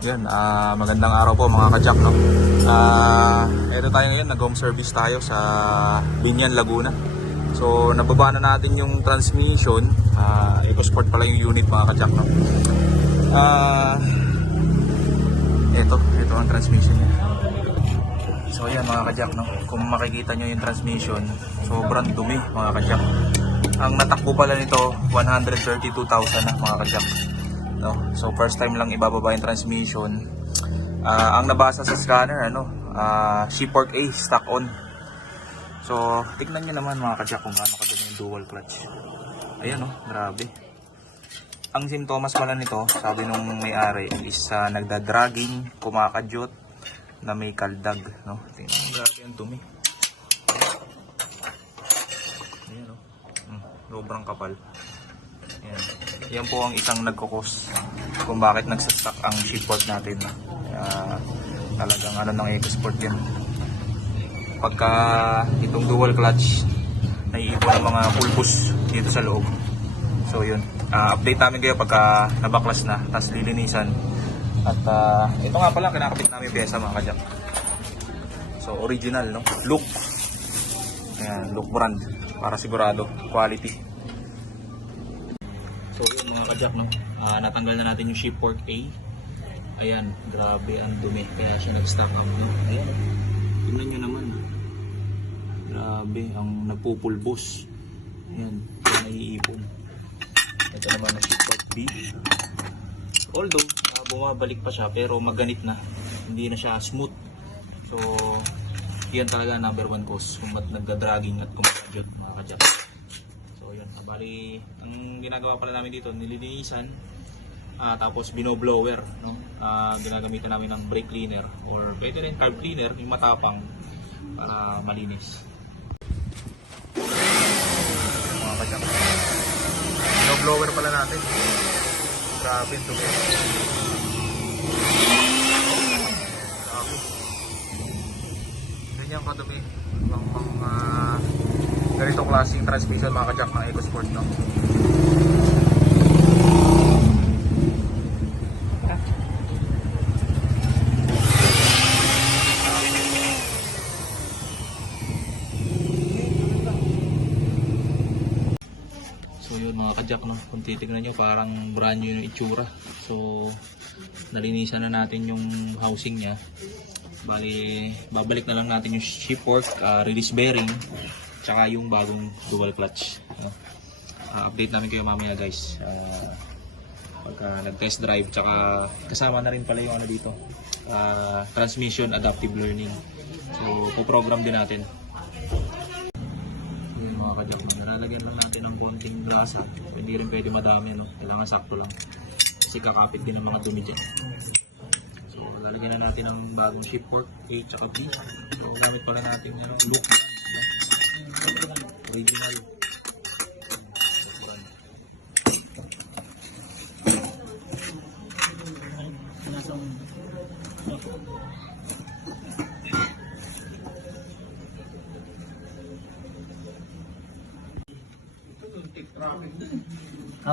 Yan, magandang araw po mga ka-jack, no? Ito tayo ngayon, nag-home service tayo sa Binyan, Laguna. So, nababa na natin yung transmission. EcoSport pala yung unit mga ka-jack, no? Ito ang transmission niya. So, yan mga ka-jack, no? Kung makikita nyo yung transmission, sobrang dumi mga ka-jack. Ang natakbo pala nito, 132,000 na mga ka-jack. No? So first time lang ibababa yung transmission. Ang nabasa sa scanner, Seaport A, stock on. So tignan nyo naman mga ka-jack kung gaano kadumi yung dual clutch. Ayan, grabe. Ang simptomas pala nito, sabi nung may-ari, is nagda-dragging, kumakadyot, na may kaldag, no? Tingnan mo, grabe ang dumi. Ayan, sobrang kapal. Ayan. Yan po ang isang nagkukos kung bakit nagsastock ang Seaport natin. Talagang ng EcoSport yan. Pagka itong dual clutch, naiipon ang mga pulbos dito sa loob. So yun, update namin kayo pagka nabaklas na, tapos lilinisan. At ito nga pala, kinakapit namin yung pyesa mga ka-jack. So original, no? Look. Ayan, Look brand, para sigurado, quality. So yun mga ka-jack, no? Natanggal na natin yung Seaport A. Ayan, grabe ang dumi, kaya siya nag-stock up, no? Ayan, tingnan nyo naman. Grabe, ang nagpupulbos. Ayan, kaya naiipon. Ito naman ang Seaport B. Although, bumabalik pa siya, pero maganit na. Hindi na siya smooth. So, yan talaga number one cause kung ba't nagda-dragging at kumakadyot mga ka-jack. So yun, bali ang ginagawa pala namin dito, nililinisan, tapos binoblower, no? Ginagamitan namin ng brake cleaner or pwede rin carb cleaner, yung matapang, para malinis. Mga ka-jack, binoblower pala natin. Grabe ito. Grabe. Ganyan kadumi ang mga ganitong klaseng transmission mga ka-jack ng EcoSport, no? So yun mga ka-jack, no? Kung titignan nyo, parang brand new yung itsura. So nalinisan na natin yung housing nya. Bali, babalik na lang natin yung Seaport, release bearing, tsaka yung bagong dual clutch, no? Update namin kayo mamaya guys, pagka nag-test drive, tsaka kasama na rin pala yung dito, transmission adaptive learning. So po-program din natin. So yun mga ka-jack, nalalagyan lang natin ng konting grasa, hindi rin pwede madami, no? Kailangan sakto lang kasi kakapit din ng mga dumi dyan. So lalagyan na natin ng bagong Seaport A tsaka B. So gamit pala natin Look original.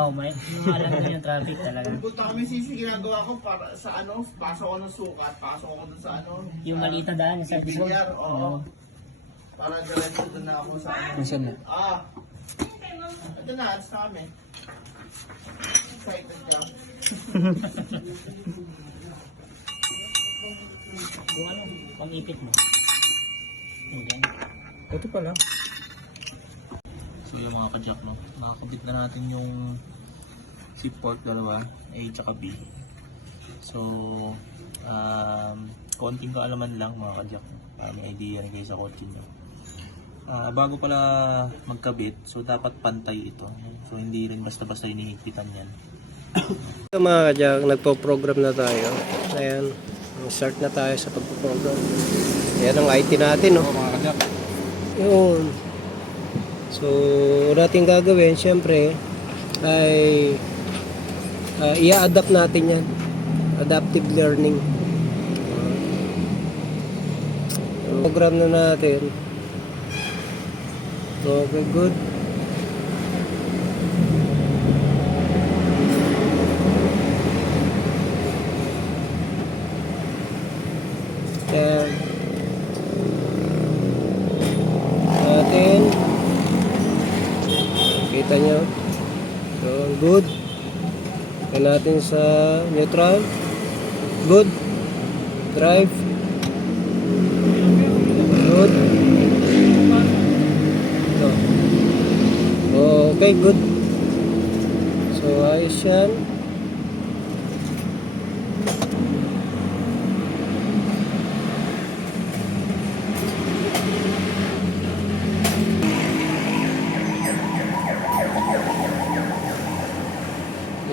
May alam ko yung traffic talaga. Punta kami ginagawa ko para sa pasok ko ng sukat, pasok ko dun sa Yung maliit na daan, sa likod. bilyar, oo. Para diretso dun na ako sa Nasaan na? Ito na, ads na kami. Excited ka. Yung pang-ipit mo. Ayan. Ito pala. So yung mga ka-jack, no? Nakakabit na natin yung Seaport dalawa, A tsaka B. So konting kaalaman lang mga ka-jack, may idea rin kayo sa kotse nyo. Bago pala magkabit, so dapat pantay ito. So hindi rin basta-basta hinihigpitan yan. So mga ka-jack, nagpo-program na tayo. Ayan, start na tayo sa pagpo-program. Ayan ang IT natin, no? Mga ka-jack. Yun. So, natin gagawin, syempre, ay i-adapt natin yan. Adaptive learning. Program na natin. Okay, good. Ayan. Natin. Kita nyo. So, good. Ayan natin sa neutral. Good. Drive. Good. So, okay, good. So, ayos yan.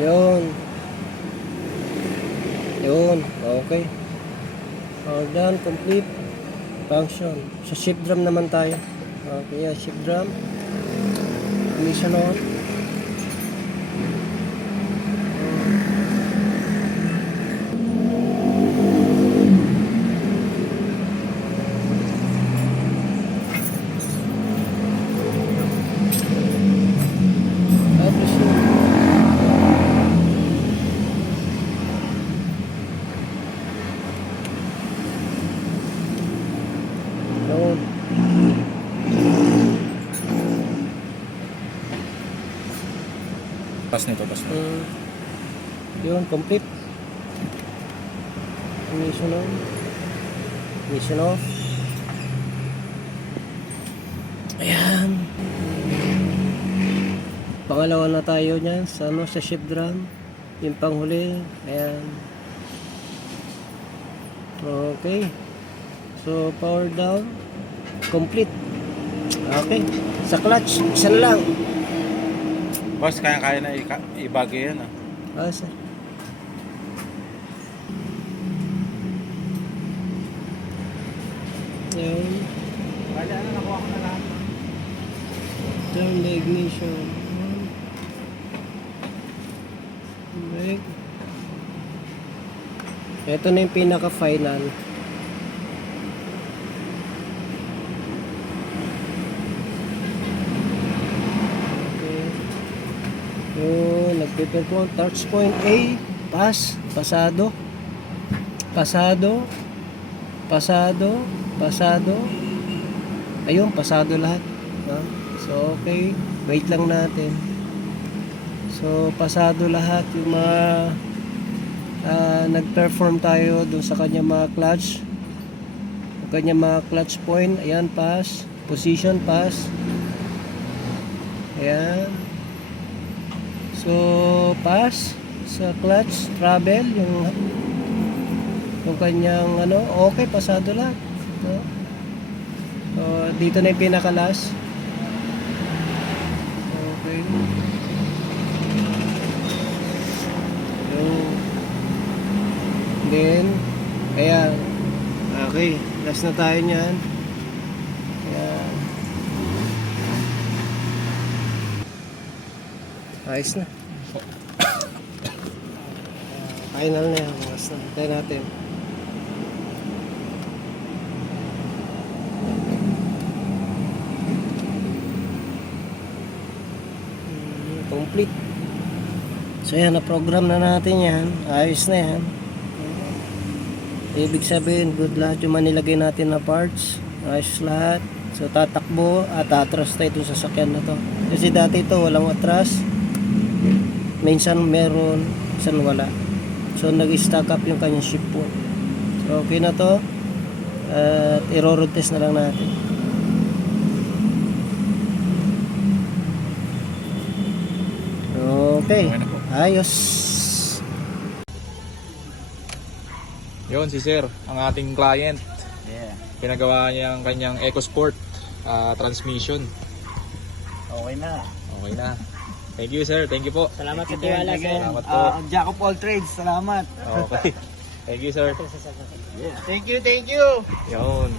Yun. Yun. Okay. All done. Complete. Function. Sa shift drum naman tayo. Okay. Yeah, shift drum. Ignition on. Yun. Pas nito, pas nito. Yun, complete. Ignition on. Ignition off. Ayan. Pangalawa na tayo niyan sa ano, sa shift drum. Yung panghuli. Ayan. Okay. So, power down. Complete. Okay. Sa clutch, isa na lang. Boss, kaya na ibagay yan ah. Ah, sir. Ayan. Kaya na, nakuha ko na lahat. Turn the ignition. Brake. Ito na yung pinaka-final. Okay. Yun, nag-prepare po. Touch point A. Pass. Pasado. Pasado. Pasado. Pasado. Ayun, pasado lahat. No? So, okay. Wait lang natin. So, pasado lahat yung mga nag-perform tayo dun sa kanya mga clutch. Yung kanya mga clutch point. Ayan, pass. Position, pass. Ayan. So, pass sa clutch, travel, yung kanyang ano, okay, pasado lahat. No? So, dito na yung pinakalas. Okay. Then, ayan. Okay, last na tayo niyan. Ayan. Ayos na. Final na yan. Last na. Tayo natin. Complete. So yan, na-program na natin yan. Ayos na yan. Ibig sabihin, good lahat yung manilagay natin na parts. Ayos lahat. So tatakbo at atras tayo itong sasakyan na to. Kasi dati ito walang atras. Minsan meron, minsan wala. So nag-stack up yung kanyang shift po. So okay na to. At i-road test na lang natin. Okay. Ayos. Yun si Sir, ang ating client. Yeah. Pinagawa niya ang kanyang EcoSport transmission. Okay na. Okay na. Thank you sir, thank you po. Salamat sa tiwala, sir. Salamat po. Jack of all trades, salamat. Okay. Thank you sir. Thank you, thank you. Yun.